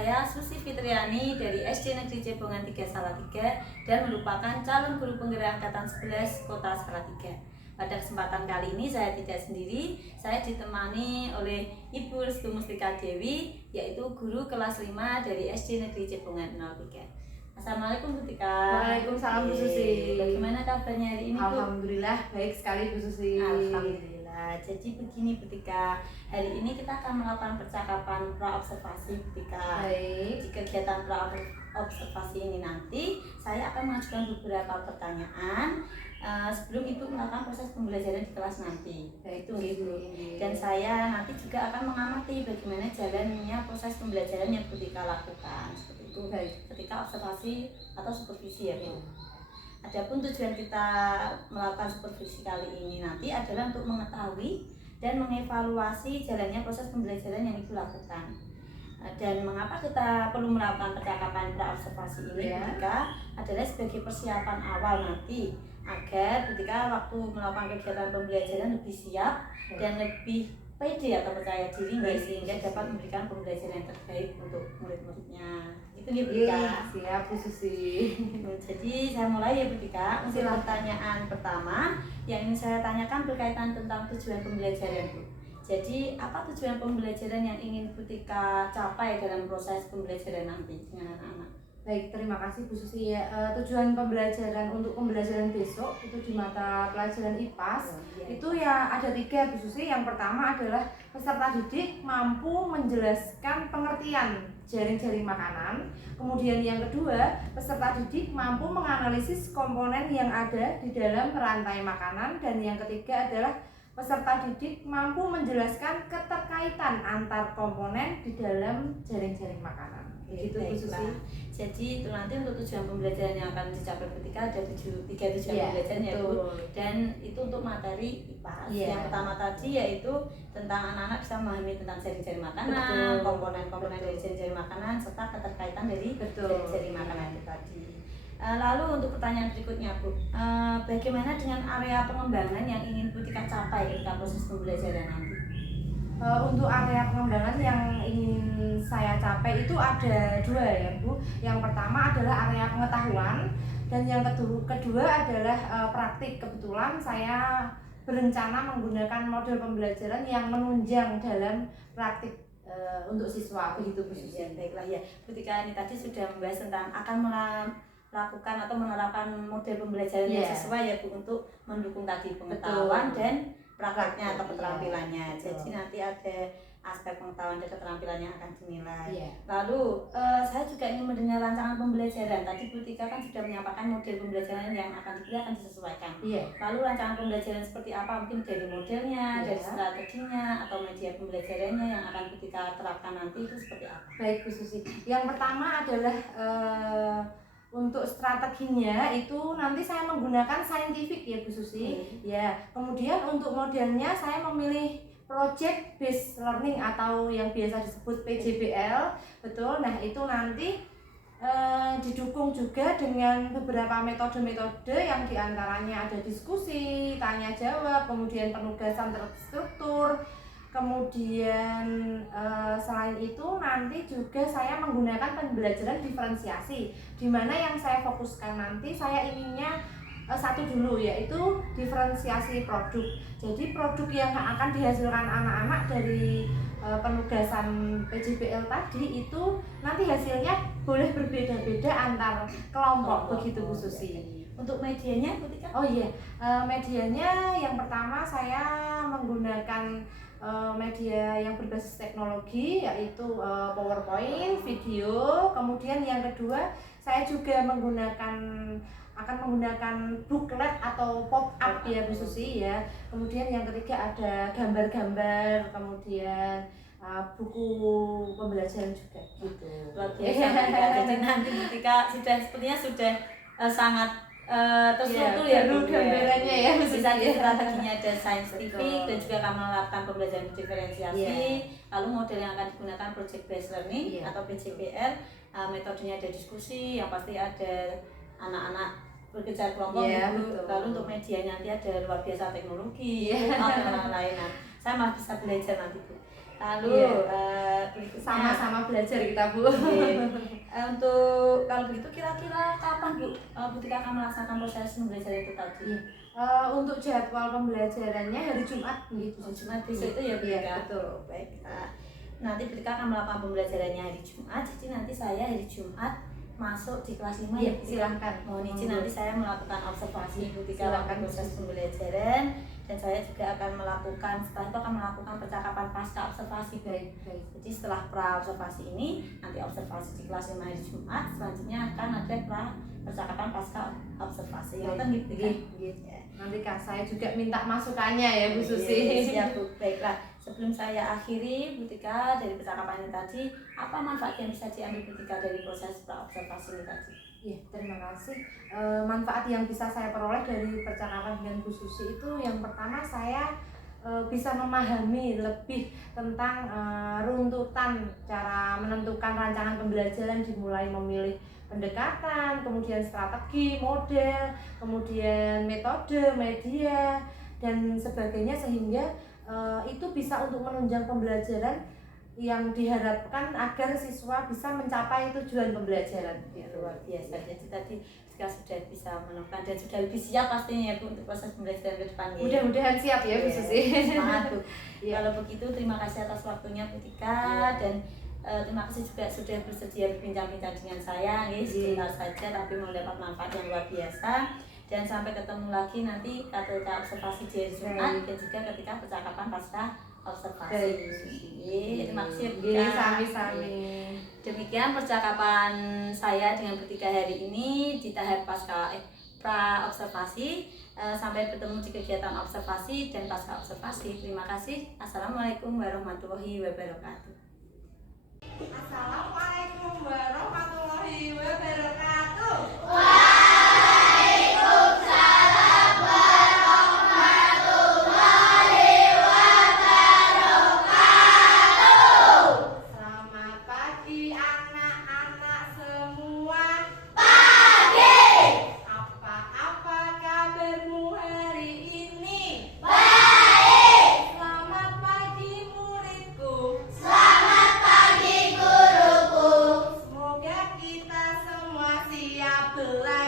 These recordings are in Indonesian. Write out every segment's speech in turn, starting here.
saya Susi Fitriani dari SD Negeri Cebongan 3 Salatiga dan merupakan calon guru penggerak angkatan 11 Kota Salatiga. Pada kesempatan kali ini saya tidak sendiri, saya ditemani oleh Ibu Restu Mustika Dewi, yaitu guru kelas 5 dari SD Negeri Cebongan 03. Assalamualaikum Bu Tika. Waalaikumsalam Bu Susi. Bagaimana kabarnya hari ini Bu? Alhamdulillah baik sekali Bu Susi. Alhamdulillah. Jadi begini Bu Tika, hari ini kita akan melakukan percakapan pra-observasi Bu Tika. Baik. Di kegiatan pra-observasi ini nanti saya akan mengajukan beberapa pertanyaan sebelum Ibu melakukan proses pembelajaran di kelas nanti. Baik, Itu Ibu. Dan saya nanti juga akan mengamati bagaimana jalannya proses pembelajaran yang Bu Tika lakukan. Seperti itu. Baik. Ketika observasi atau supervisi ya Bu. Adapun tujuan kita melakukan supervisi kali ini nanti adalah untuk mengetahui dan mengevaluasi jalannya proses pembelajaran yang Ibu lakukan. Dan mengapa kita perlu melakukan percakapan pra-observasi ini ketika adalah sebagai persiapan awal nanti agar ketika waktu melakukan kegiatan pembelajaran lebih siap dan lebih pede atau percaya diri sehingga dapat memberikan pembelajaran yang terbaik untuk murid-muridnya. Itu ya Bu Tika. Siap Bu Susi. Jadi saya mulai ya Bu Tika. Untuk pertanyaan pertama yang ingin saya tanyakan berkaitan tentang tujuan pembelajaran Bu. Jadi apa tujuan pembelajaran yang ingin Bu Tika capai dalam proses pembelajaran nanti dengan anak-anak? Baik, terima kasih Bu Susi ya. Tujuan pembelajaran untuk pembelajaran besok itu di mata pelajaran IPAS itu ya ada 3 Bu Susi. Yang pertama adalah peserta didik mampu menjelaskan pengertian jaring-jaring makanan. Kemudian yang kedua, peserta didik mampu menganalisis komponen yang ada di dalam rantai makanan. Dan yang ketiga adalah peserta didik mampu menjelaskan keterkaitan antar komponen di dalam jaring-jaring makanan. Begitu Bu Susi. Jadi itu nanti untuk tujuan pembelajaran yang akan dicapai ketika ada 3 tujuan pembelajaran ya Bu. Dan itu untuk materi IPAS. Yang pertama tadi yaitu tentang anak-anak bisa memahami tentang jaring-jaring makanan, komponen-komponen dari jaring-jaring makanan serta keterkaitan dari jaring-jaring makanan itu tadi. Lalu untuk pertanyaan berikutnya Bu, bagaimana dengan area pengembangan yang ingin Bu Tika capai ketika proses pembelajaran nanti? Untuk area pengembangan yang ingin saya capai itu ada 2 ya Bu. Yang pertama adalah area pengetahuan dan yang kedua adalah praktik. Kebetulan saya berencana menggunakan model pembelajaran yang menunjang dalam praktik untuk siswa. Begitu Bu Susi. Baiklah ya, ketika ini tadi sudah membahas tentang akan melakukan atau menerapkan model pembelajaran yang sesuai ya Bu untuk mendukung tadi pengetahuan dan prakteknya atau keterampilannya. Jadi nanti ada aspek pengetahuan dan keterampilannya akan dinilai. Lalu saya juga ingin mendengar rancangan pembelajaran. Tadi Bu Tika kan sudah menyampaikan model pembelajaran yang akan dipilih akan disesuaikan. Lalu rancangan pembelajaran seperti apa? Mungkin dari modelnya, dari strateginya, atau media pembelajarannya yang akan Bu Tika terapkan nanti itu seperti apa? Baik Bu Susi. Yang pertama adalah untuk strateginya itu nanti saya menggunakan scientific ya Bu Susi. Ya, kemudian untuk modelnya saya memilih project based learning atau yang biasa disebut PJBL. Betul. Nah, itu nanti didukung juga dengan beberapa metode-metode yang diantaranya ada diskusi, tanya jawab, kemudian penugasan terstruktur. Kemudian selain itu nanti juga saya menggunakan pembelajaran diferensiasi, di mana yang saya fokuskan nanti saya inginnya satu dulu yaitu diferensiasi produk. Jadi produk yang akan dihasilkan anak-anak dari penugasan PJBL tadi itu nanti hasilnya boleh berbeda-beda antar kelompok. Begitu Bu Susi. Untuk medianya Bu Tika? Oh iya, medianya yang pertama saya menggunakan media yang berbasis teknologi yaitu PowerPoint, video. Kemudian yang kedua saya juga akan menggunakan booklet atau pop-up ya Bu Susi ya. Kemudian yang ketiga ada gambar-gambar, kemudian buku pembelajaran juga gitu. Luar biasa. Jadi nanti Bu Tika sepertinya sudah sangat terstruktur ya Bu, gambarannya ya. Bisa strateginya ada scientific dan juga akan menerapkan pembelajaran diferensiasi. Lalu model yang akan digunakan project based learning atau PJBL. Metodenya ada diskusi, yang pasti ada anak-anak berkejar kelompok gitu. Lalu untuk medianya nanti ada luar biasa teknologi atau lain-lain. Saya malah bisa belajar nanti Bu. Lalu berikutnya sama-sama belajar kita, Bu. untuk kalau begitu kira-kira kapan Bu Tika akan melaksanakan proses pembelajaran itu tadi? Untuk jadwal pembelajarannya hari Jumat gitu. Jumat besok itu ya Bu Tika? Betul. Baik, nanti Bu Tika akan melakukan pembelajarannya hari Jumat, jadi nanti saya hari Jumat masuk di kelas 5 ya, silahkan. Mohon izin nanti saya melakukan observasi Bu Tika waktu proses pembelajaran, dan saya juga akan melakukan setelah itu akan melakukan percakapan pasca observasi. Baik. Jadi setelah pra observasi ini nanti observasi di kelas 5 hari Jumat, selanjutnya akan ada pra percakapan pasca observasi. Yang kan gitu kan? Nanti Kak saya juga minta masukannya ya Bu Susi. Siap Bu. Baiklah, sebelum saya akhiri Bu Tika dari percakapan ini tadi, apa manfaat yang bisa diambil Bu Tika dari proses pra observasi ini tadi? Ya, terima kasih. Manfaat yang bisa saya peroleh dari percakapan dengan Bu Susi itu yang pertama saya bisa memahami lebih tentang runtutan cara menentukan rancangan pembelajaran, dimulai memilih pendekatan, kemudian strategi, model, kemudian metode, media, dan sebagainya, sehingga itu bisa untuk menunjang pembelajaran yang diharapkan agar siswa bisa mencapai tujuan pembelajaran. Luar biasa. Jadi tadi kita sudah bisa menemukan dan sudah lebih siap pastinya ya Bu untuk proses pembelajaran ke depan. Mudah-mudahan siap ya Bu Susi. Semangat Bu. Kalau begitu terima kasih atas waktunya Bu Tika, dan terima kasih juga sudah bersedia berbincang-bincang dengan saya. Sebentar saja tapi mendapat manfaat yang luar biasa. Dan sampai ketemu lagi nanti ketika observasi di hari Jumat dan juga ketika percakapan pasca observasi. Terima kasih Bu Tika. Sami-sami. Demikian percakapan saya dengan Bu Tika hari ini di tahap pasca pra observasi. Sampai bertemu di kegiatan observasi dan pasca observasi. Terima kasih. Assalamualaikum warahmatullahi wabarakatuh. Assalamualaikum warahmatullahi wabarakatuh. Semoga kita semua siap belajar.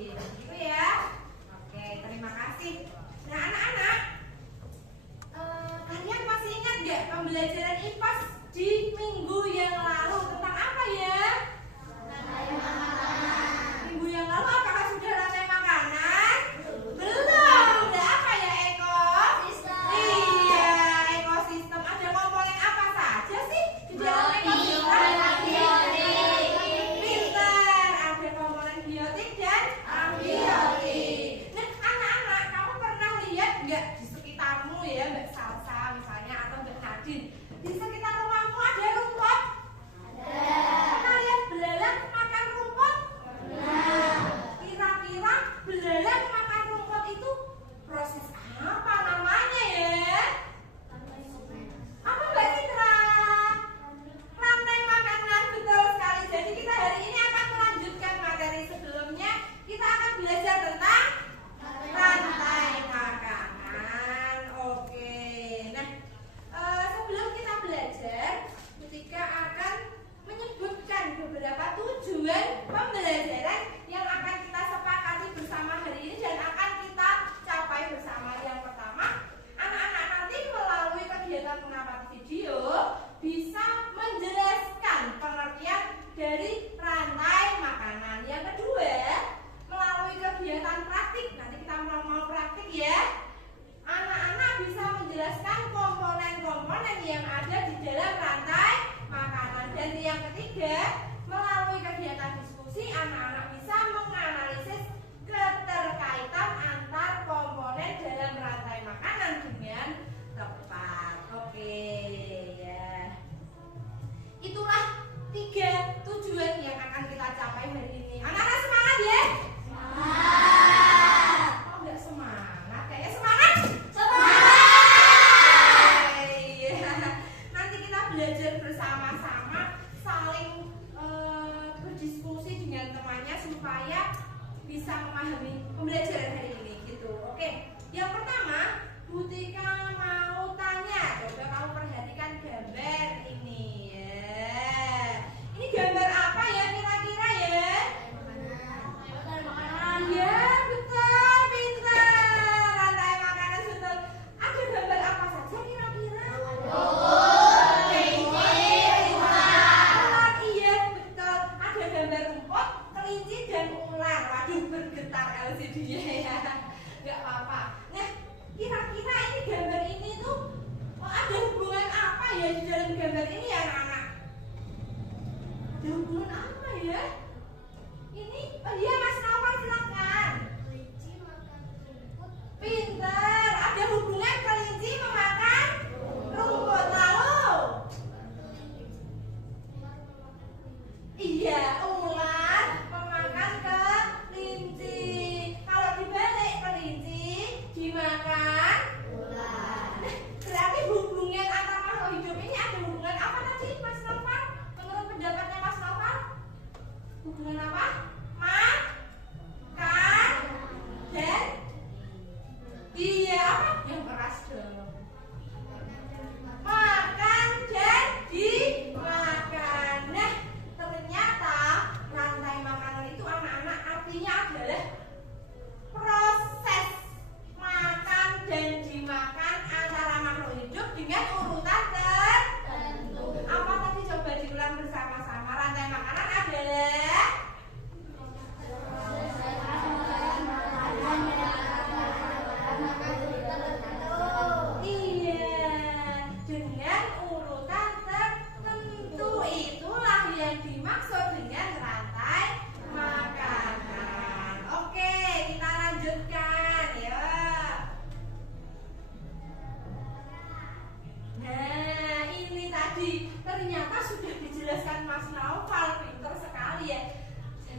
Iya, gitu ya. Oke, terima kasih. Nah, anak-anak, kalian masih ingat nggak pembelajaran IPAS di minggu yang lalu tentang apa ya? Minggu yang lalu apakah sudah rantai makanan? Belum. Udah apa ya, Eko? Iya, ekosistem. Ada komponen apa saja sih di dalam ekosistem? Pintar. Ada komponen biotik dan abiotik. Nah, anak-anak, kamu pernah lihat nggak di sekitarmu ya, Mbak Salsa misalnya atau Mbak Nadine, di sekitar rumahmu ada rumput? Pernah lihat belalang makan rumput? Kira-kira belalang makan rumput itu proses apa namanya ya? Apa Mbak Citra? Rantai makanan, betul sekali. Jadi kita hari ini akan melanjutkan materi sebelumnya. Kita akan belajar tentang rantai makanan. Oke. Nah, sebelum kita belajar, ketika akan menyebutkan beberapa tujuan pembelajaran yang akan kita sepakati bersama hari ini dan akan kita capai bersama. Yang pertama, anak-anak nanti melalui kegiatan mengamati video bisa menjelaskan pengertian dari rantai makanan. Yang kedua, melalui kegiatan praktik, nanti kita mau praktik ya, anak-anak bisa menjelaskan komponen-komponen yang ada di dalam rantai makanan. Dan yang ketiga, melalui kegiatan diskusi, anak-anak bisa menganalisis keterkaitan antar komponen dalam rantai makanan dengan tepat. Oke ya. Itulah 3 tujuan yang akan kita capai hari ini. Anak-anak semangat ya? Oh, enggak semangat? Kayaknya semangat? Iya. Nanti kita belajar bersama-sama, saling berdiskusi dengan temannya supaya bisa memahami pembelajaran hari ini gitu. Oke. Yang pertama, Bu Tika mau tanya, coba kamu perhatikan gambar ini ya. Ini gambar apa ya kira-kira ya? Iya, betul, pintar. Rantai makanan betul. Ada gambar apa saja kira-kira? Ular, iya betul. Ada gambar rumput, kelinci dan ular. Waduh, bergetar LCD-nya ya. Gak apa-apa. Nah, kira-kira ini gambar ini tuh ada hubungan apa ya di dalam gambar ini ya anak-anak? Ada hubungan apa ya? Ini, oh iya Mas Naufal silakan. Pintar. Ada hubungan kelinci memakan rumput. Lalu? Iya, ular memakan kelinci. Kalau dibalik, kelinci dimakan ular. Nah, berarti hubungan antara makhluk hidup ini ada hubungan apa tadi Mas Naufal? Menurut pendapatnya Mas Naufal? Hubungan apa? Makan dan iya apa? Yang keras dong. Makan dan dimakan. Nah, ternyata rantai makanan itu anak-anak artinya adalah proses makan dan dimakan antara makhluk hidup dengan urutan tertentu. Apa tadi coba diulang bersama-sama? Rantai makanan adalah iya, dengan urutan tertentu. Itulah yang dimaksud dengan rantai makanan. Oke, kita lanjutkan ya. Nah, ini tadi ternyata sudah dijelaskan Mas Naufal, pintar sekali ya.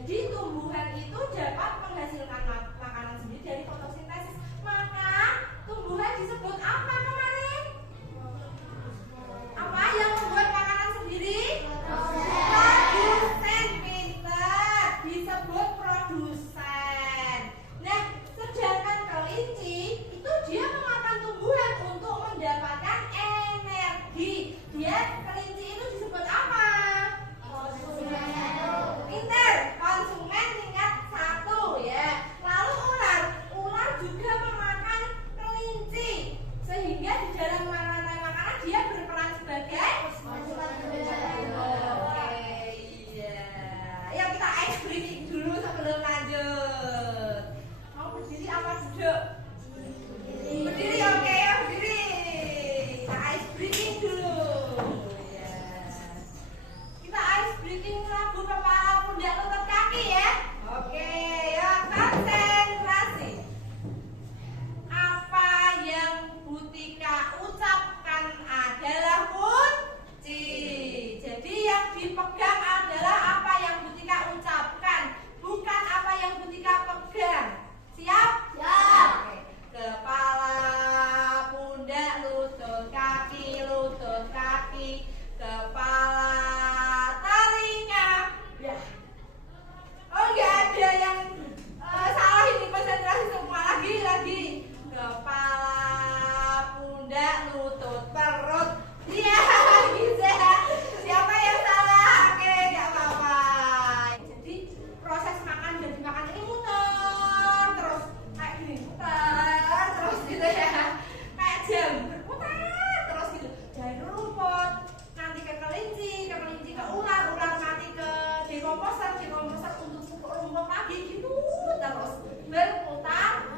Jadi tumbuhan itu dapat menghasilkan makanan sendiri dari fotosintesis. Maka tumbuhan disebut apa kemarin? Apa yang membuat makanan sendiri? Produsen, pintar. Disebut produsen. Nah, sedangkan kelinci itu dia memakan tumbuhan untuk mendapatkan energi. Dia kelinci itu disebut apa? Pintar, konsumen tingkat 1 duduk. Berdiri, oke ya, berdiri. Kita ice breathing dulu. Ya. Kita ice breathing lagu kepala, pundak, lutut, kaki ya. Oke, ya konsentrasi. Apa yang Butika ucapkan adalah kunci. Jadi yang dipegang adalah apa yang Butika ucapkan, bukan apa yang Butika pegang. Siap? Siap. Oke. Kepala, pundak, lutut, kaki, kepala, telinga. Ya. Oh, nggak ada yang salah ini, konsentrasi semua. Lagi. Kepala, pundak, lutut, perut. Iya, bisa. Siapa yang salah? Oke, nggak apa-apa. Jadi proses makan dan dimakan ini muter terus kayak gini, muter terus gitu ya. Kayak jam berputar terus gitu. Dari rumput nanti ke kelinci ke ular nanti ke dekomposer untuk pupuk rumput lagi gitu terus berputar.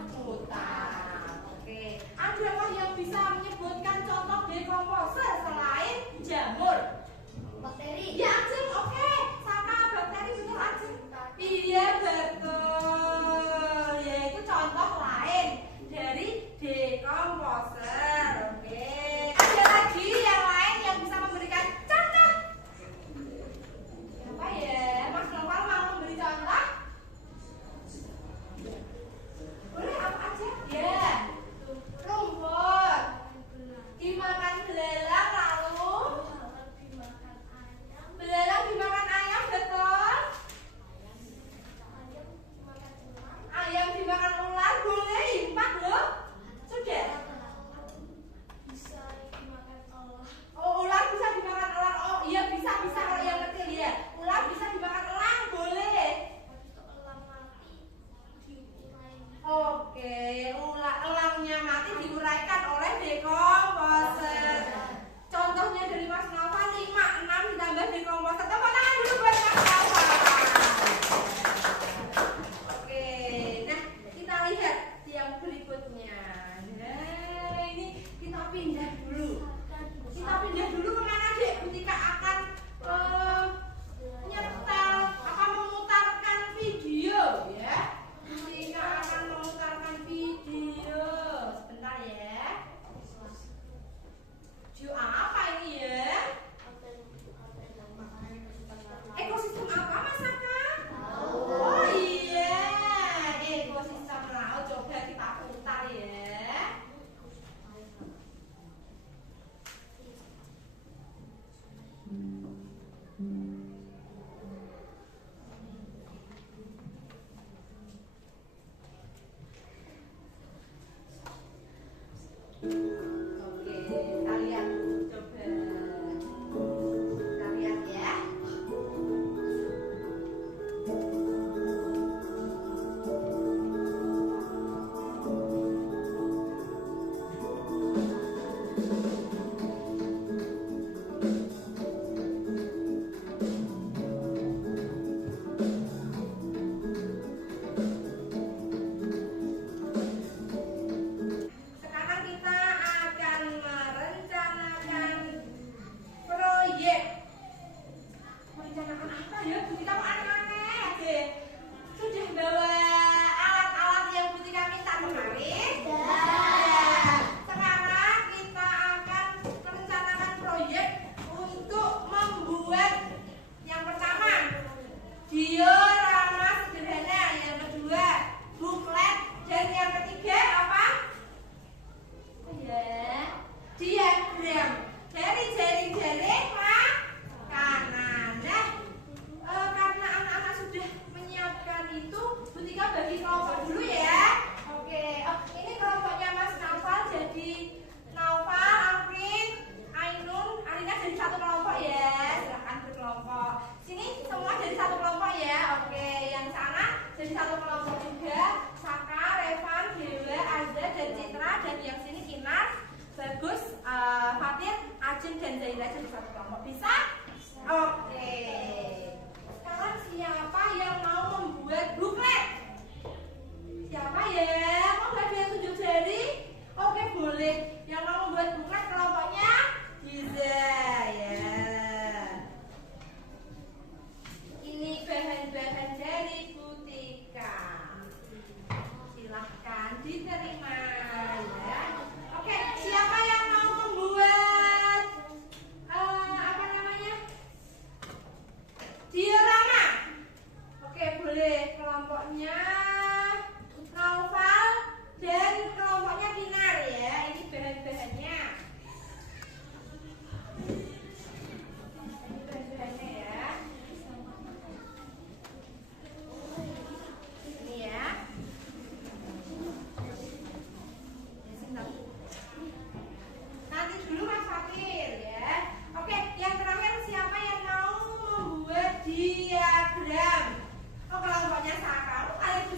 Oke, adakah yang bisa menyebutkan contoh dekomposer selain jamur? Bakteri. Ya, Ajeng, oke. Saka bakteri betul, Ajeng. Iya, betul. Yaitu contoh lain dari dekomposer. Oke. Ada lagi yang lain yang bisa memberikan contoh? Siapa ya? Mas Noval mau memberi contoh? Boleh apa aja? Ya. Rumput. Dimakan belalang lalu? Belalang dimakan ayam, betul? Ayam dimakan ular, boleh impak loh. Sudah? Oh, ular bisa dimakan elang. Oh iya, bisa kalau yang kecil ya. Ular bisa dimakan elang, boleh. Oke, elangnya mati diuraikan oleh dekomposer. Contohnya dari Mas Nova 5, 6 ditambah dekomposer. Tepuk tangan dulu buat Mas Nova. Oke, nah kita lihat yang berikutnya. Nah, ini kita pindah dulu. Kemana dek? Butika akan memutarkan video ya. Butika akan memutarkan video. Sebentar ya. Video apa ini ya? Ekosistem apa Mas Saka? Oh iya, ekosistem laut. Coba kita putar ya. Oke, kita lihat. Coba kita lihat ya. Sekarang kita akan merencanakan proyek. Merencanakan apa ya? Butika mau aneh-aneh deh. Sudah bawa alat-alat yang Butika minta kemarin? Sudah. Sekarang kita akan merencanakan proyek untuk membuat yang pertama diorama sederhana, yang kedua buklet, dan yang ketiga apa? Ya, diagram dari jaring-jaring makanan. Nah, karena anak-anak sudah menyiapkan itu, Butika bagi kelompok dulu ya. Oke, ini kelompoknya Mas Naufal, jadi Naufal, Alvin, Ainun, Alina jadi satu kelompok ya. Silahkan berkelompok. Sini semua jadi satu kelompok ya. Oke, yang sana jadi satu kelompok juga. Saka, Revan, Dewa, Azza, dan Citra, dan yang sini Kinar, Bagus, Fatir, Ajeng, dan Zaira jadi satu kelompok. Bisa? Oke. Sekarang siapa yang mau membuat buklet? boleh kelompoknya Naufal dan kelompoknya Dinar ya. Ini bahan-bahannya. Ini bahan-bahannya ya. Ini ya. Nanti dulu Mas Fakir ya. Oke, yang terakhir siapa yang mau membuat diagram? Oh, kelompoknya Saka. Kalian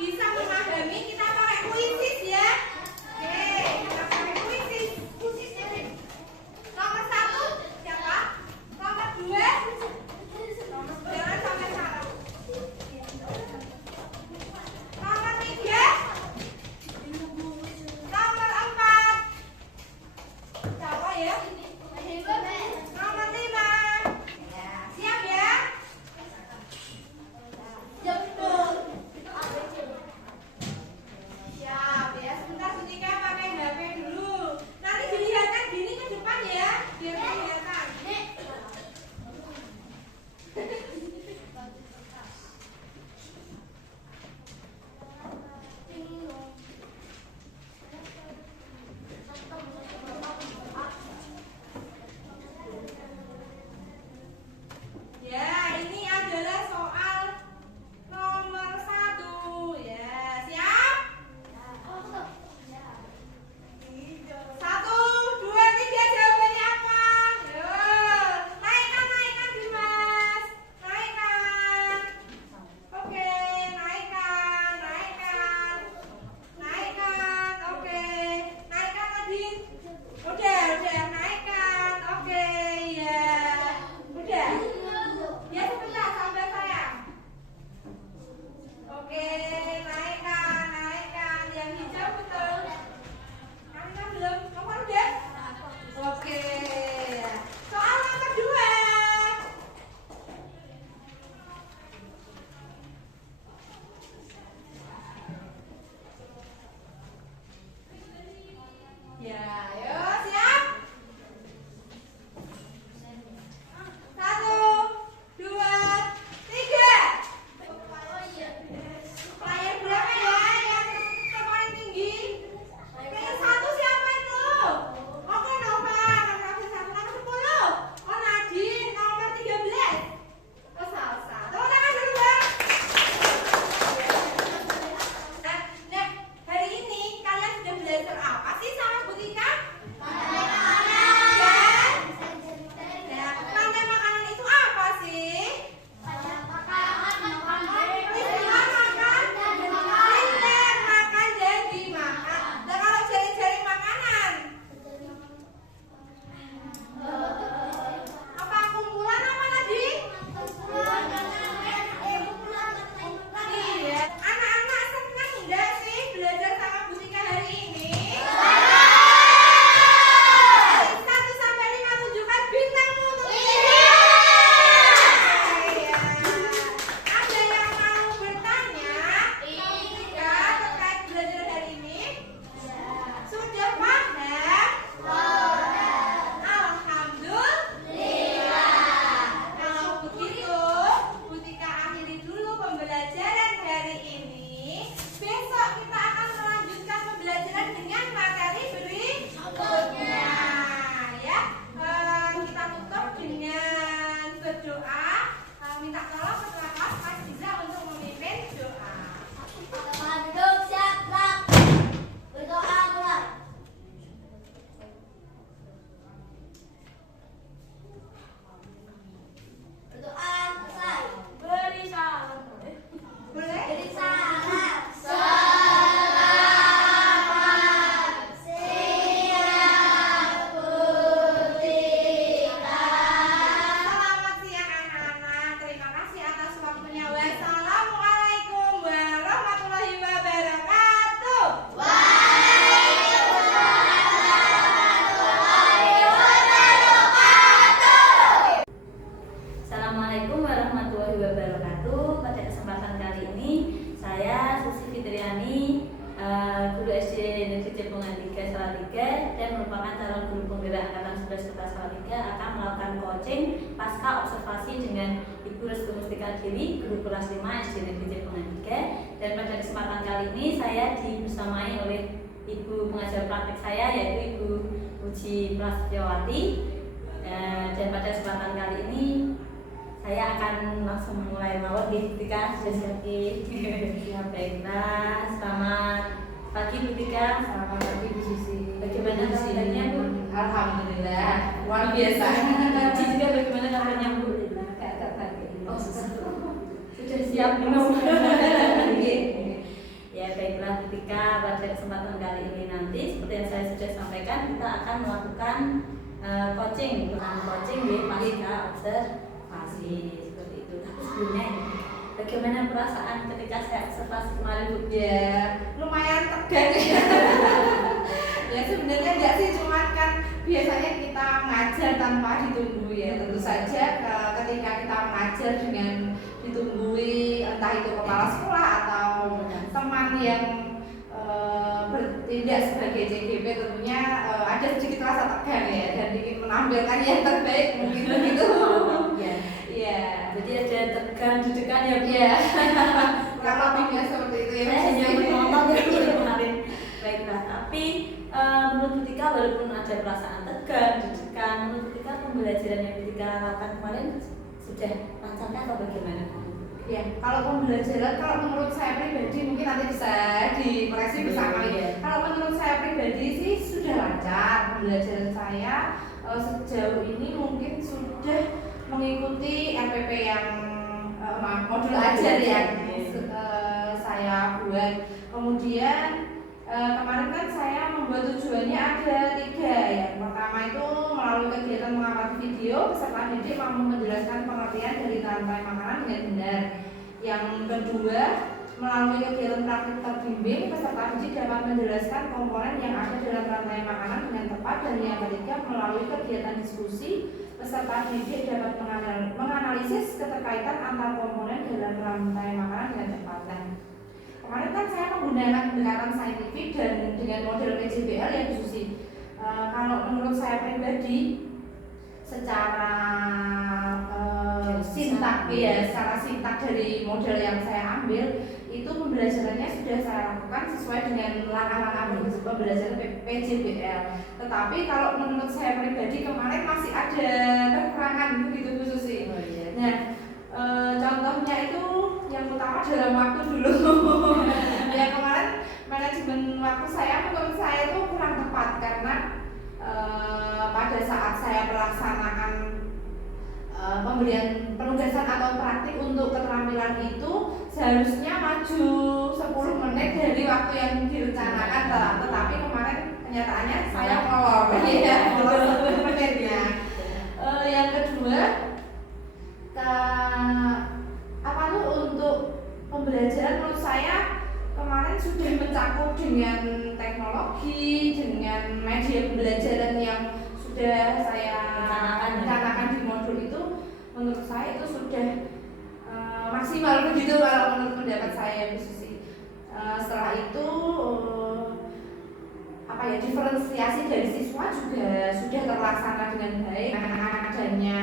bisa memahami, kita pakai kuisis ya. Oke, kita pakai kuisis. Nomor 1 siapa? Nomor 2 jangan sampai salah. Nomor 3 nomor 4 siapa ya? Nomor 5 ya, siap ya? Siap ya, sebentar Sutika pakai HP dulu. Nanti dilihatkan gini ke depan ya, biar kelihatan. Ya, ini adalah soal nomor 1 ya. Siap? 1, 2, 3 jawabannya apa? Ayo, naikkan Dimas. Naikkan. Oke, naikkan. Oke, naikkan Nadine. Udah, naikkan. Oke, ya. Udah. Ya sebentar sampai saya. Oke, naikkan. Yang hijau betul. Karena belum, nomor udah? Oke. Soal nomor 2. Ya, ayo siap? 1, 2, 3. Layar berapa ya yang paling tinggi? Yang 1 siapa itu? Oke, Nova, nomor 1, nomor 10. Oh, Nadine, nomor 13. Oh, Salsa. Tepuk tangan dulu, Bang. Nah, hari ini kalian sudah belajar apa sih sama Bu Tika? Dan rantai makanan itu apa sih? Istilah makan dan dimakan. Nah, kalau jaring-jaring makanan apa kumpulan apa tadi? Iya. Anak-anak senang enggak sih belajar sama Bu Tika hari ini? 1 sampai 5 tunjukkan bintangmu untuk ini. Iya. Ada yang mau bertanya? Tika terkait belajar hari ini? Sudah paham? Alhamdulillah. Kalau begitu, Bu Tika akhiri dulu pembelajaran hari ini. Besok kita akan melanjutkan pembelajaran dengan materi berikutnya. Ya, kita tutup dengan berdoa. Minta tolong ketua kelas Mas Giza untuk memimpin doa. Beri salam. Boleh? Selamat siang anak-anak. Terima kasih atas waktunya. Wassalamualaikum warahmatullahi wabarakatuh. Assalamualaikum warahmatullahi wabarakatuh. Pada kesempatan kali ini saya Susi Fitriani, guru SD Negeri Cepungan 3 Salatiga dan merupakan calon guru penggerak Angkatan 11 Kota Salatiga akan melakukan coaching pasca observasi dengan Ibu Restu Mustika Dewi, guru kelas 5 SD Negeri Cepungan 3. Dan pada kesempatan kali ini saya dibersamai oleh Ibu pengajar praktik saya yaitu Ibu Puji Prasetyawati. Dan pada kesempatan kali ini saya akan langsung mulai mawar di Tika. Sudah siap? Baiklah, selamat pagi Bu Tika. Selamat pagi Bu Susi. Bagaimana kabarnya Bu? Alhamdulillah, luar biasa. Puji juga bagaimana kabarnya Bu? Agak pagi. Oh, sudah siap minum. Ya baiklah, ketika pada kesempatan kali ini nanti seperti yang saya sudah sampaikan, kita akan melakukan coaching ya pasca observasi seperti itu. Tapi sebelumnya bagaimana perasaan ketika saya observasi kemarin, Bu? Ya lumayan tegang ya sebenarnya enggak sih, cuma kan biasanya kita mengajar tanpa ditunggu ya. Tentu saja ketika kita mengajar dengan ditunggui entah itu kepala sekolah atau teman yang bertindak sebagai CGP, tentunya ada sedikit rasa tegang ya, dan ingin menampilkan yang terbaik mungkin begitu. Ya, jadi ada tegang deg-degan ya, Bu. Ya. Kurang lebihnya seperti itu ya. Saya hanya menonton ya kemarin. Baiklah, tapi menurut Butika walaupun ada perasaan tegang, deg-degan, menurut Butika pembelajaran yang Butika lakukan kemarin sudah lancar atau bagaimana? Ya, kalau pembelajaran, kalau menurut saya pribadi mungkin nanti bisa dikoreksi bersama. Kalau menurut saya pribadi sih sudah lancar pembelajaran saya. Sejauh ini mungkin sudah mengikuti RPP yang modul ajar yang saya buat. Kemudian kemarin kan saya membuat tujuannya ada 3. Yang pertama itu melalui kegiatan mengamati video, peserta didik mampu menjelaskan pengertian dari rantai makanan dengan benar. Yang kedua, melalui kegiatan praktik terbimbing, peserta didik dapat menjelaskan komponen yang ada dalam rantai makanan dengan tepat. Dan yang ketiga, melalui kegiatan diskusi, peserta didik dapat menganalisis keterkaitan antar komponen dalam rantai makanan dengan tepat. Kemarin kan saya menggunakan pendekatan saintifik dan dengan model PJBL ya Bu Susi. Kalau menurut saya pribadi, secara sintak dari model yang saya ambil itu pembelajarannya sudah saya lakukan sesuai dengan langkah-langkah pembelajaran PJBL. Tetapi kalau menurut saya pribadi kemarin masih ada kekurangan begitu Bu Susi. Nah, contohnya itu yang utama dalam waktu dulu. Ya kemarin manajemen waktu saya menurut saya itu kurang tepat karena pada saat saya melaksanakan pemberian penugasan atau praktik untuk keterampilan itu seharusnya maju 10 menit dari waktu yang direncanakan, tetapi kemarin kenyataannya saya molor. Iya, molor 10 menit ya. Yang kedua, untuk pembelajaran menurut saya kemarin sudah mencakup dengan teknologi, dengan media pembelajaran yang sudah saya rencanakan di modul itu. Menurut saya itu sudah maksimal begitu kalau menurut pendapat saya Bu Susi. Setelah itu diferensiasi dari siswa juga sudah terlaksana dengan baik. Adanya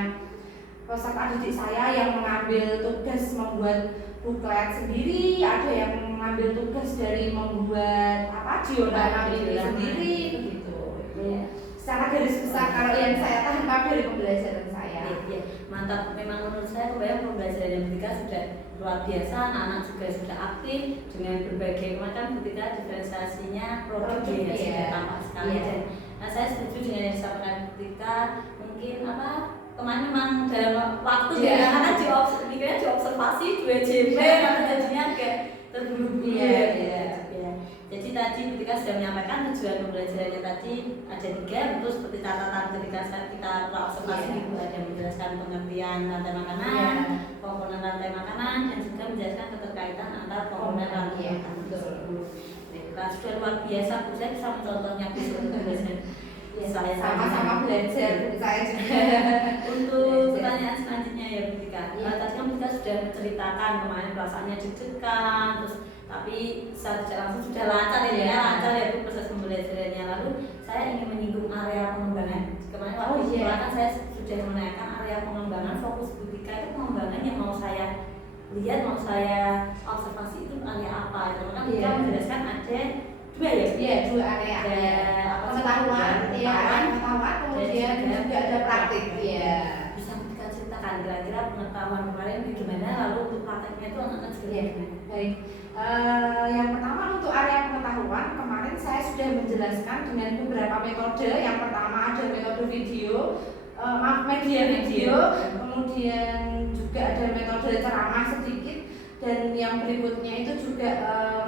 peserta didik saya yang mengambil tugas membuat buklet sendiri, ada yang mengambil tugas dari membuat diorama sendiri begitu. Ya. Secara garis besar kalau yang saya tangkap dari pembelajaran saya. Ya, mantap. Memang menurut saya kebayang pembelajaran yang ketika sudah luar biasa, anak-anak juga sudah aktif dengan berbagai macam ketika diferensiasinya produktif ya, sudah tampak sekali. Dan saya setuju dengan yang disampaikan ketika mungkin kemarin memang dalam waktu karena diobservasi 2 JP jadinya kayak terburu-buru ya. Jadi tadi ketika sudah menyampaikan tujuan pembelajarannya tadi ada 3, tentu seperti catatan ketika kita observasi itu ada menjelaskan pengertian rantai makanan, komponen rantai makanan, dan juga menjelaskan keterkaitan antar komponen rantai makanan tersebut. Sudah luar biasa, saya bisa mencontohnya pembelajaran. Saya sama-sama belajar saya juga. Untuk pertanyaan selanjutnya ya Bu Tika. Tadi kan kita sudah menceritakan kemarin perasaannya deg-degan, terus tapi secara tidak langsung sudah lancar lancar ya Bu proses pembelajarannya. Lalu saya ingin menyinggung area pengembangan. Kemarin waktu kan saya sudah menanyakan area pengembangan, fokus Bu Tika itu pengembangan yang mau saya lihat, mau saya observasi itu area apa. Karena kita menjelaskan ada 2 ya? Iya, 2 area. Pengetahuan, kemudian juga ada praktik. Iya. Bisa kita ceritakan kira-kira pengetahuan kemarin bagaimana, lalu untuk prakteknya itu anak-anak juga gimana? Baik. Yang pertama untuk area pengetahuan kemarin saya sudah menjelaskan dengan beberapa metode. Yang pertama ada metode video, media video, kemudian juga ada metode ceramah sedikit. dan yang berikutnya itu juga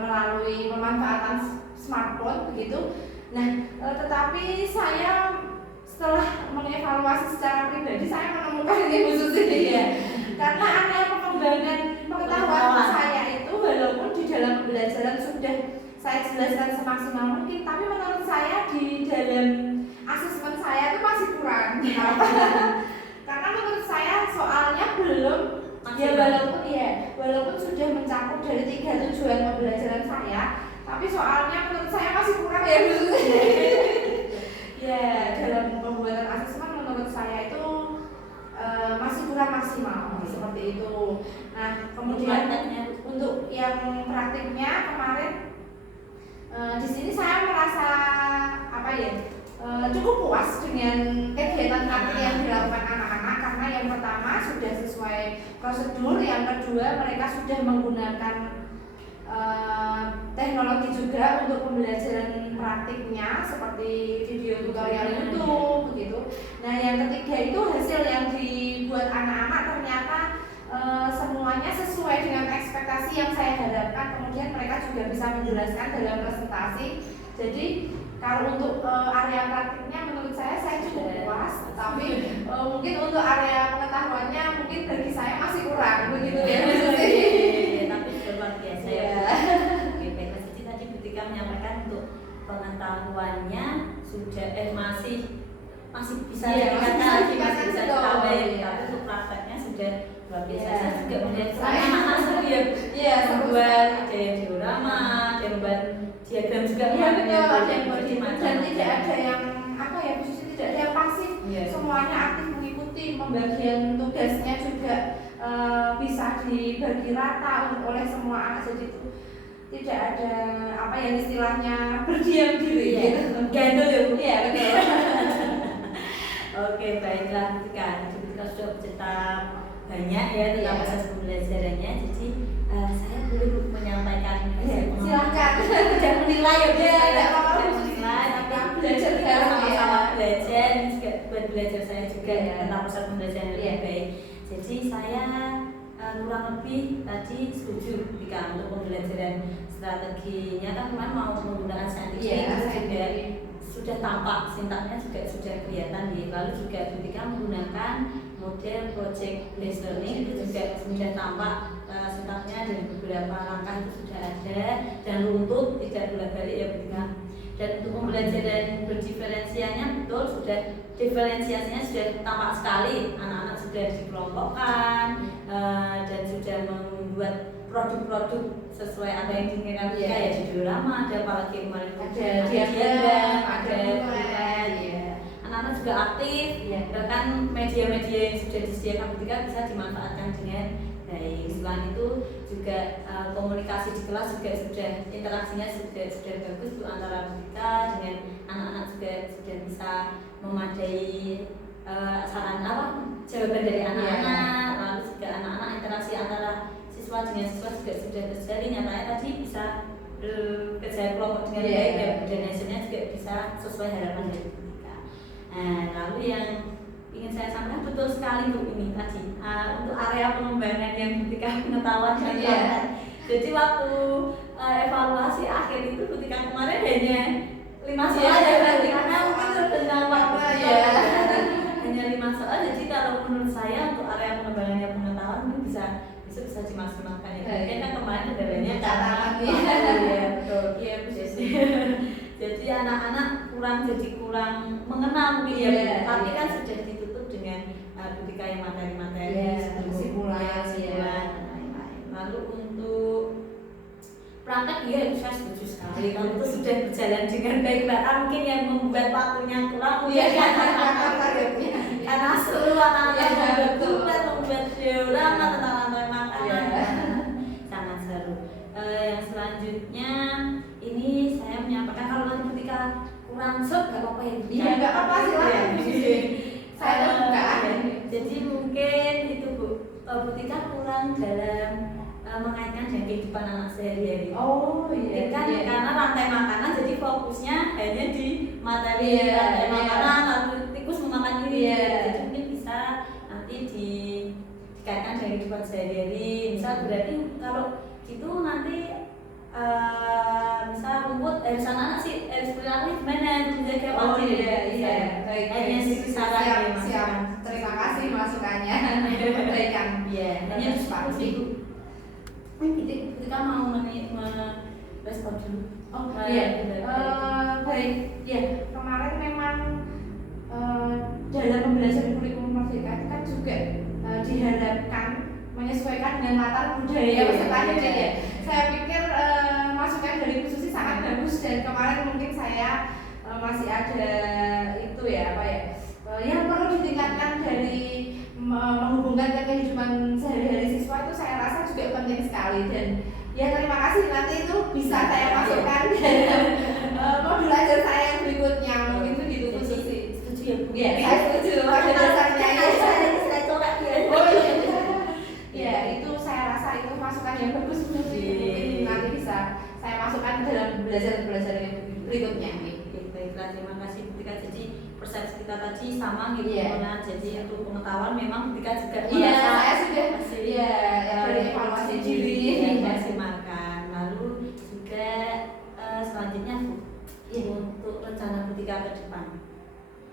melalui pemanfaatan smartphone begitu. Nah, tetapi saya setelah mengevaluasi secara pribadi saya menemukan ini Bu Susi ya. Karena area pengembangan pengetahuan saya itu walaupun di dalam pembelajaran sudah saya jelaskan semaksimal mungkin, tapi menurut saya di dalam asesmen saya itu masih kurang. Karena menurut saya soalnya belum ya, walaupun sudah mencakup dari 3 tujuan pembelajaran saya, tapi soalnya menurut saya masih kurang ya Bu. Ya, dalam pembuatan asesmen menurut saya itu masih kurang maksimal seperti itu. Nah, kemudian untuk yang praktiknya kemarin di sini saya merasa cukup puas dengan kegiatan praktik yang dilakukan anak-anak, karena yang pertama sudah sesuai prosedur, yang kedua mereka sudah menggunakan teknologi juga untuk pembelajaran praktiknya seperti video tutorial YouTube begitu. Nah, yang ketiga itu hasil yang dibuat anak-anak ternyata semuanya sesuai dengan ekspektasi yang saya harapkan. Kemudian mereka juga bisa menjelaskan dalam presentasi. Jadi kalau untuk area praktiknya menurut saya cukup puas, tapi mungkin untuk area pengetahuannya mungkin bagi saya masih kurang begitu ya. Tapi luar biasa ya. Jadi tadi ketika menyampaikan untuk pengetahuannya sudah masih bisa dikatakan masih bisa ditambahin, tapi untuk prakteknya sudah luar biasa. Saya juga melihat anak-anak seru ya, membuat diorama, dia membuat diagram juga. Iya betul, ada yang buat dan tidak ada yang khususnya tidak ada yang pasif. Semuanya aktif mengikuti, pembagian tugasnya juga bisa dibagi rata oleh semua anak, jadi itu tidak ada yang istilahnya berdiam diri gitu. Gandul ya Bu? Iya betul. Oke, baiklah ketika sudah bercerita banyak ya tentang proses pembelajarannya, jadi saya boleh menyampaikan silakan. Tidak menilai ya Bu, tidak apa-apa menilai, tapi belajar sama-sama belajar, ini juga buat belajar saya juga tentang proses pembelajaran yang lebih baik. Jadi saya kurang lebih tadi setuju ketika untuk pembelajaran strateginya kan kemarin mau menggunakan saintifik, sudah tampak sintaknya juga sudah kelihatan ya. Lalu juga ketika menggunakan model project based learning itu juga sudah tampak sintaknya dan beberapa langkah itu sudah ada dan runtut tidak bolak-balik ya ketika. Dan untuk pembelajaran berdiferensianya betul sudah diferensiasinya sudah tampak sekali, anak-anak sudah dikelompokkan dan sudah membuat produk-produk sesuai apa yang diinginkan mereka ya, di diorama ada, apalagi kemarin ada diagram, ada anak-anak juga aktif, bahkan media-media yang sudah disediakan ketika bisa dimanfaatkan dengan baik. Selain itu juga komunikasi di kelas juga sudah, interaksinya sudah bagus tuh antara kita dengan anak-anak juga sudah bisa memadai saran jawaban dari anak-anak. Lalu juga anak-anak interaksi antara siswa dengan siswa juga sudah terjalin, nyatanya tadi bisa kerja kelompok dengan baik dan hasilnya juga bisa sesuai harapan dari kita. Lalu yang ingin saya sampaikan betul sekali untuk ini tadi untuk area pengembangan yang ketika pengetahuan dan pelatihan. Jadi waktu evaluasi akhir itu ketika kemarin hanya 5 soal karena mungkin tentang waktu hanya 5 soal. Jadi kalau menurut saya untuk area pengembangan yang pengetahuan mungkin bisa dimaksimalkan ya. Mungkin kan kemarin kendalanya karena betul. Jadi anak-anak kurang mengenal mungkin ya, tapi kan sudah ditutup dengan ketika yang materi-materi simulasi dan lain-lain. Lalu untuk praktek itu saya setuju sekali. Kalau itu sudah berjalan dengan baik, bahkan mungkin yang membuat waktunya kurang karena seluruh anak-anak membuat diorama tentang rantai makanan sangat seru. Yang selanjutnya ini saya menyampaikan kalau nanti ketika kurang gak apa-apa ya. Iya gak apa-apa silakan. Saya terbuka. Jadi mungkin itu Bu, ketika kurang dalam mengaitkan dengan kehidupan anak sehari-hari. Karena rantai makanan jadi fokusnya hanya di materi rantai makanan, lalu tikus memakan ini. Jadi mungkin bisa nanti dikaitkan dengan dengan kehidupan sehari-hari. Misal berarti kalau gitu nanti misal rumput misal anak sih perilaku gimana menjaga baik. hanya saran Siap. Terima kasih masukannya. Memberikan hanya seperti ketika mau merespon dulu. Baik. Ya, kemarin memang dalam pembelajaran kurikulum Merdeka itu kan juga diharapkan menyesuaikan dengan latar budaya pesertanya. Ya. Saya pikir masukan dari Bu Susi sangat bagus, dan kemarin mungkin saya masih ada itu yang perlu ditingkatkan dari menghubungkan ke kehidupan sehari-hari siswa itu saya rasa juga penting sekali. Dan ya terima kasih, nanti itu bisa saya masukkan dalam modul ajar saya yang berikutnya. Mungkin begitu Bu Susi. Setuju ya Bu? Ya, saya setuju. Pada dasarnya saya coba ya. Ya, itu saya rasa itu masukan yang bagus Bu Susi. Mungkin nanti bisa saya masukkan dalam pembelajaran yang berikutnya. Baiklah, terima kasih Bu Tika. Jadi persepsi kita tadi sama gitu. Jadi untuk pengetahuan memang Bu Tika juga saya sudah dari evaluasi diri maksimalkan. Lalu juga selanjutnya Bu, untuk rencana Bu Tika ke depan,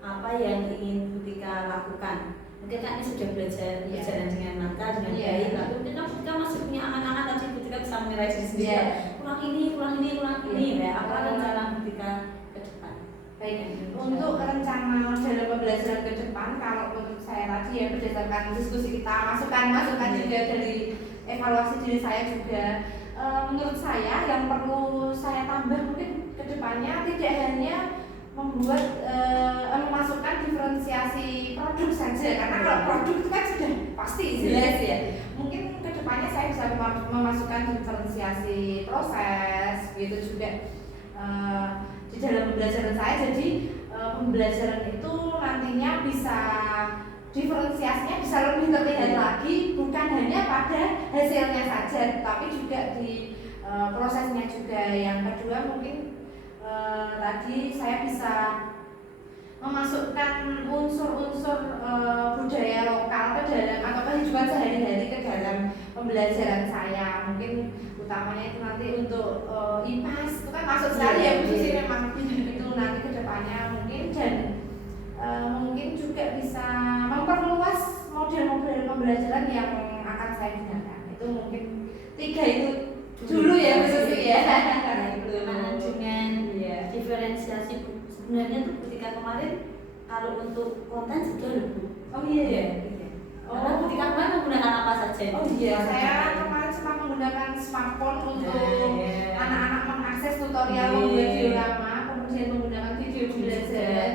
apa yang ingin Bu Tika lakukan? Mungkin kan ini sudah berjalan dengan lancar, dengan baik. Lalu kita masih punya angan-angan, tadi Bu Tika bisa menilai diri sendiri. Kurang ini, apa rencana Bu Tika ke depan? Baik, untuk rencana dalam pembelajaran ke depan, kalau menurut saya tadi ya berdasarkan diskusi kita, masukan juga dari evaluasi diri saya juga, menurut saya yang perlu saya tambah mungkin ke depannya tidak hanya membuat memasukkan diferensiasi produk saja, karena kalau produk itu kan sudah pasti jelas ya. Mungkin ke depannya saya bisa memasukkan diferensiasi proses, gitu juga di dalam pembelajaran saya. Jadi pembelajaran itu nantinya bisa diferensiasinya bisa lebih terlihat lagi, bukan hanya pada hasilnya saja, tapi juga di prosesnya juga. Yang kedua mungkin tadi saya bisa memasukkan unsur-unsur budaya lokal ke dalam atau kehidupan sehari-hari ke dalam pembelajaran saya. Mungkin utamanya itu nanti untuk IPAS itu kan masuk sekali ya Bu Susi, memang itu nanti kedepannya mungkin. Dan mungkin juga bisa memperluas model-model pembelajaran yang akan saya gunakan. Itu mungkin 3 itu dulu ya Bu Susi ya. Dengan diferensiasi sebenarnya tuh ketika kemarin kalau untuk konten sudah loh Bu. Karena ketika kemarin menggunakan apa saja? Saya kemarin sempat menggunakan smartphone untuk anak-anak mengakses tutorial membuat diorama, kemudian menggunakan video belajar.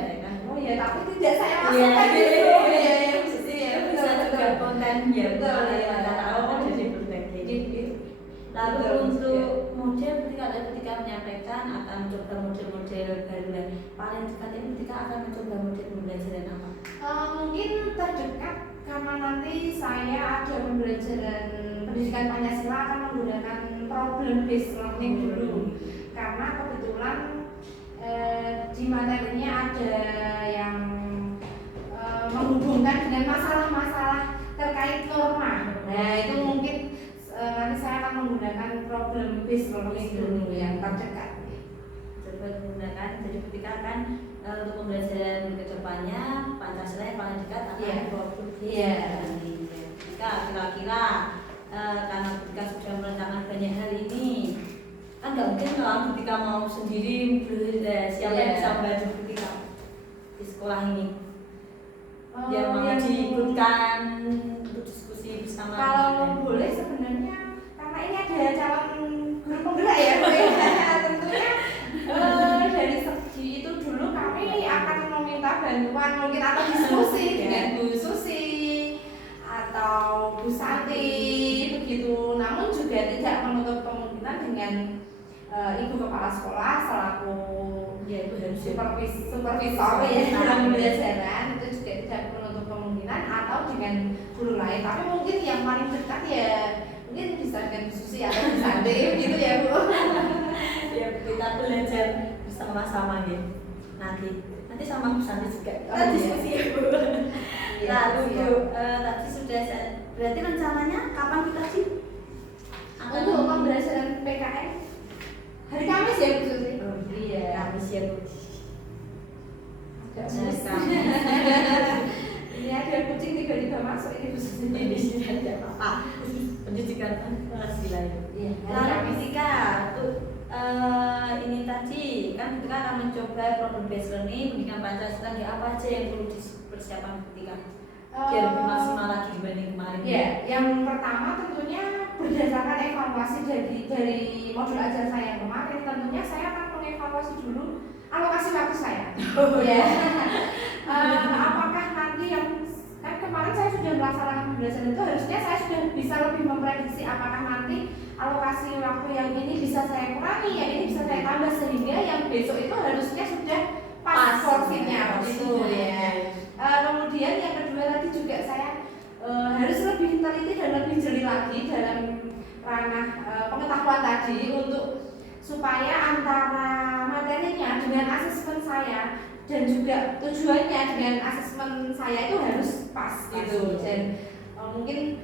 Tapi tidak saya masukkan bisa juga konten jadi berbagai. Lalu untuk model ketika menyampaikan akan mencoba model-model baru, paling dekat ini ketika akan mencoba model pembelajaran apa? Mungkin terdekat karena nanti saya ada pembelajaran pendidikan Pancasila akan menggunakan problem based learning dulu, karena kebetulan di materinya ada yang menghubungkan dengan masalah-masalah terkait norma. Nah itu mungkin nanti saya akan menggunakan problem based learning dulu yang terdekat. Coba digunakan, jadi ketika akan untuk pembelajaran kedepannya Pancasila yang paling dekat akan problem based. Kira-kira karena ketika sudah merencanakan banyak hal ini, kan nggak mungkin kalau ketika mau sendiri siapa yang bisa membantu ketika di sekolah ini yang mau diikutkan untuk diskusi bersama. Kalau boleh sebenarnya karena ini ada calon guru penggerak ya Bu ya, tentunya dari segi itu dulu kami akan meminta bantuan mungkin atau diskusi dengan Bu Susi atau Bu Santi begitu, namun juga tidak menutup kemungkinan dengan Ibu Kepala Sekolah selaku supervisor ya dalam pembelajaran, itu juga tidak menutup kemungkinan, atau dengan guru lain. Tapi mungkin yang paling dekat ya mungkin bisa dengan Bu Susi atau Bu Santi gitu ya Bu. Ya kita belajar bersama-sama ya. Nanti sama Bu Santi juga kita diskusi ya Bu. Lalu Bu, tadi sudah Berarti rencananya kapan kita sih? Untuk pembelajaran PKN hari Kamis ya Bu Susi? Oh, Iya. Kamis ya Bu. Agak Nah, sus. Ini ada kucing tiba-tiba masuk ini Bu Susi. Ini tidak apa-apa. Pendidikan masih lain. Iya. Lalu ketika untuk ini tadi kan kita akan mencoba problem based learning pendidikan Pancasila, di apa aja yang perlu dipersiapkan ketika biar lebih maksimal lagi dibanding kemarin? Ya, yang pertama tentunya berdasarkan evaluasi dari modul ajar saya yang kemarin, tentunya saya akan mengevaluasi dulu alokasi waktu saya. Ya. Apakah nanti yang kan kemarin saya sudah melaksanakan pembelajaran itu, harusnya saya sudah bisa lebih memprediksi apakah nanti alokasi waktu yang ini bisa saya kurangi, yang ini bisa saya tambah, sehingga yang besok itu harusnya sudah pas porsinya begitu ya. Kemudian yang kedua tadi juga saya harus lebih teliti dan lebih jeli lagi dalam ranah pengetahuan tadi, untuk supaya antara materinya dengan asesmen saya dan juga tujuannya dengan asesmen saya itu harus pas gitu. Dan mungkin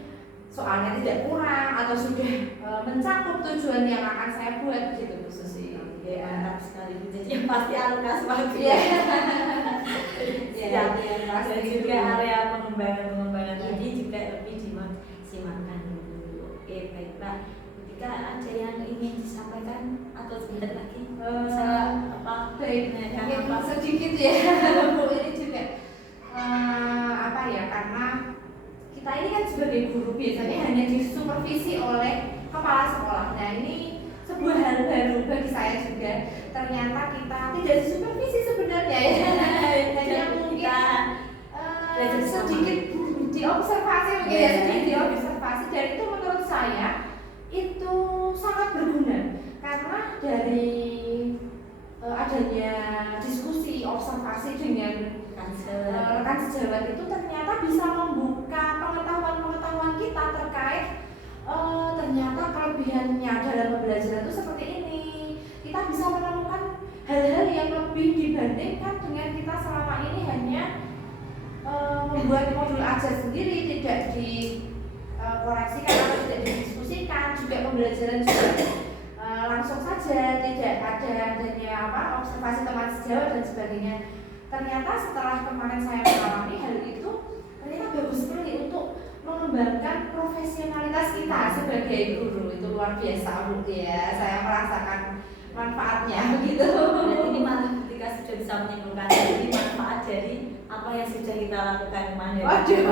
soalnya tidak kurang atau sudah mencakup tujuan yang akan saya buat gitu Bu Susi. Ya, mantap sekali. Jadi yang pasti alokasi waktu. Iya. Siap. Pasti Dan gitu. juga area pengembangan tadi juga lebih dimaksimalkan dulu. Oke, baiklah. Ketika ada yang ingin disampaikan atau sebentar lagi apa? Baik, Menanyakan mungkin apa? sedikit ya. Bu, ini juga apa ya, karena kita ini kan sebagai guru biasanya hanya disupervisi oleh kepala sekolah. Nah, ini sebuah hal baru bagi saya juga. Ternyata kita tidak disupervisi sebenarnya ya. Hanya mungkin sedikit diobservasi mungkin ya, sedikit diobservasi, dan itu menurut saya itu sangat berguna karena dari adanya diskusi observasi dengan rekan sejawat itu ternyata bisa membuka pengetahuan kita terkait ternyata kelebihannya dalam pembelajaran itu seperti ini. Kita bisa menemukan hal-hal yang lebih dibandingkan dengan kita selama ini hanya membuat modul ajar sendiri, tidak dikoreksikan atau tidak didiskusikan. Juga pembelajaran juga langsung saja, tidak ada adanya observasi teman sejawat dan sebagainya. Ternyata setelah kemarin saya mengalami hal itu, ternyata bagus sekali untuk mengembangkan profesionalitas kita sebagai guru. Itu luar biasa Bu ya, saya merasakan manfaatnya begitu. Berarti ini malah ketika sudah bisa menyimpulkan jadi manfaat dari apa yang sudah kita lakukan kemarin. Waduh.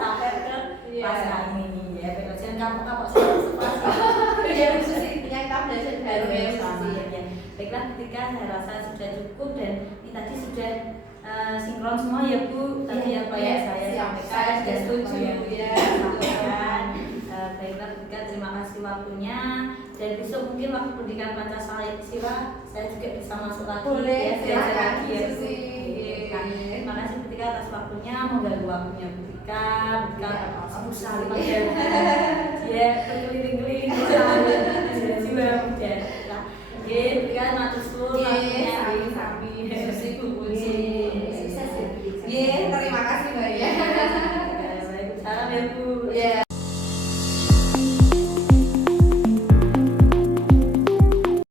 Sampai ke Iya. pasca ini ya. Jangan kapok-kapok sama observasi. Ya khusus intinya kita belajar baru ya sama khusus. ya. Baiklah, ketika saya rasa sudah cukup dan ini tadi sudah sinkron semua ya Bu. Tadi Iya, apa iya, yang saya siap. sampaikan Saya dan setuju, apa yang ya. sampaikan. Baiklah, ketika terima kasih waktunya, dan besok mungkin waktu pendidikan Pancasila saya juga bisa masuk lagi. Boleh, ya, belajar silakan, lagi ya Bu. Susi. Terima kasih ketika atas waktunya, mengganggu waktunya Bika Iya, sibuk sekali iya. dia berkeliling-keliling